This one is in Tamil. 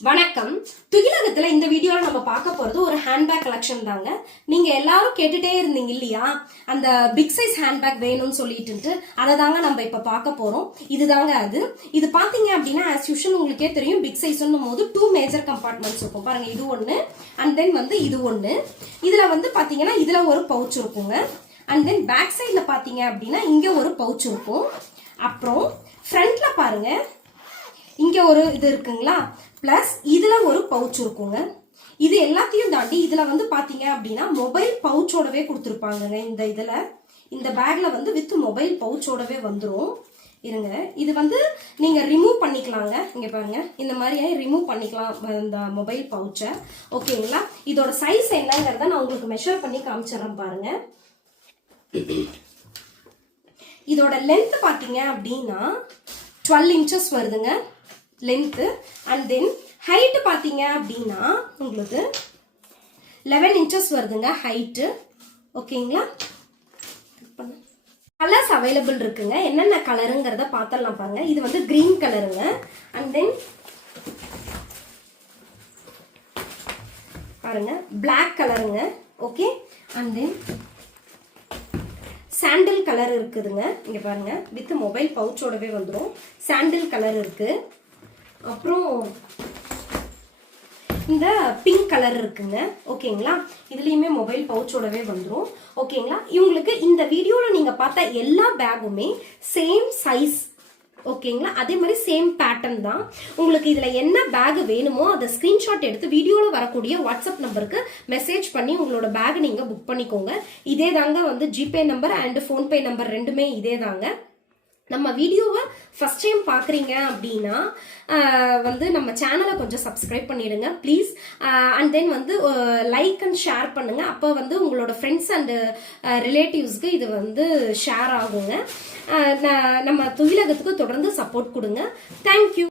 வணக்கம். துகிலகத்துல இந்த வீடியோல நம்ம பார்க்க போறது ஒரு ஹேண்ட்பேக் கலெக்ஷன் தாங்க. நீங்க எல்லாரும் கேட்டுட்டே இருந்தீங்க இல்லையா, அந்த பிக் சைஸ் ஹேண்ட்பேக் வேணும்னு சொல்லிட்டு அதை தாங்க நம்ம இப்ப பார்க்க போறோம். இதுதாங்க அது. இது பாத்தீங்க அப்படின்னா ஆஸ் யூஷுவல் உங்களுக்கே தெரியும், பிக் சைஸ்னும் போது 2 மேஜர் கம்பார்ட்மெண்ட்ஸ் இருக்கும். பாருங்க, இது ஒன்னு அண்ட் தென் வந்து இது ஒன்னு. இதுல வந்து பாத்தீங்கன்னா இதுல ஒரு பவுச் இருக்குங்க. அண்ட் தென் பேக் சைட்ல பாத்தீங்க அப்படின்னா இங்க ஒரு பவுச் இருக்கும். அப்புறம் ஃப்ரண்ட்ல பாருங்க, இங்க ஒரு இது இருக்குங்களா, பிளஸ் இதுல ஒரு பவுச் இருக்குங்க. இது எல்லாத்தையும் தாண்டி இதுல வந்து பாத்தீங்க அப்படின்னா மொபைல் பவுச்சோடவே கொடுத்துருப்பாங்க. இந்த பேக்ல வந்து வித் மொபைல் பவுச்சோடவே வந்துடும். இருங்க, இது வந்து நீங்க ரிமூவ் பண்ணிக்கலாங்க. இங்க பாருங்க, இந்த மாதிரி ரிமூவ் பண்ணிக்கலாம் இந்த மொபைல் பவுச்சை. ஓகேங்களா? இதோட சைஸ் என்னங்கிறத நான் உங்களுக்கு மெஷர் பண்ணி காமிச்சிடறேன் பாருங்க. இதோட லென்த் பாத்தீங்க அப்படின்னா 12 இன்ச்சஸ் வருதுங்க லென்த். அண்ட் தென் ஹைட் பாத்தீங்க அப்படின்னா உங்களுக்கு 11 இன்ச்சஸ் வருதுங்க ஹைட். ஓகேங்களா? கலர்ஸ் அவைலபிள் இருக்குங்க. என்னென்ன கலருங்கிறத பார்த்தலாம் பாருங்க. இது வந்து கிரீன் கலருங்க. அண்ட் தென் பாருங்க, பிளாக் கலருங்க. Okay. And then sandal colour இருக்குதுங்க. இங்க பாருங்க, வித் மொபைல் பவுச்சோடவே வந்துடும். சாண்டில் கலர் இருக்கு. அப்புறம் இந்த பிங்க் கலர் இருக்குங்க. ஓகேங்களா? இதுலயுமே மொபைல் பவுச்சோடவே வந்துடும். ஓகேங்களா? இவங்களுக்கு இந்த வீடியோல நீங்க பார்த்த எல்லா பேக்குமே சேம் சைஸ். ஓகேங்களா? அதே மாதிரி சேம் பேட்டர்ன் தான். உங்களுக்கு இதுல என்ன பேக் வேணுமோ அதை ஸ்கிரீன்ஷாட் எடுத்து வீடியோல வரக்கூடிய வாட்ஸ்அப் நம்பருக்கு மெசேஜ் பண்ணி உங்களோட பேக் நீங்க புக் பண்ணிக்கோங்க. இதே தாங்க வந்து GPay number and PhonePe number ரெண்டுமே இதே தாங்க. நம்ம வீடியோவை ஃபர்ஸ்ட் டைம் பார்க்குறீங்க அப்படின்னா வந்து நம்ம சேனலை கொஞ்சம் சப்ஸ்கிரைப் பண்ணிடுங்க ப்ளீஸ். அண்ட் தென் வந்து லைக் அண்ட் ஷேர் பண்ணுங்க. அப்போ வந்து உங்களோட ஃப்ரெண்ட்ஸ் அண்ட் ரிலேட்டிவ்ஸ்க்கு இது வந்து ஷேர் ஆகுங்க. நம்ம துகிலகத்துக்கு தொடர்ந்து சப்போர்ட் கொடுங்க. தேங்க்யூ.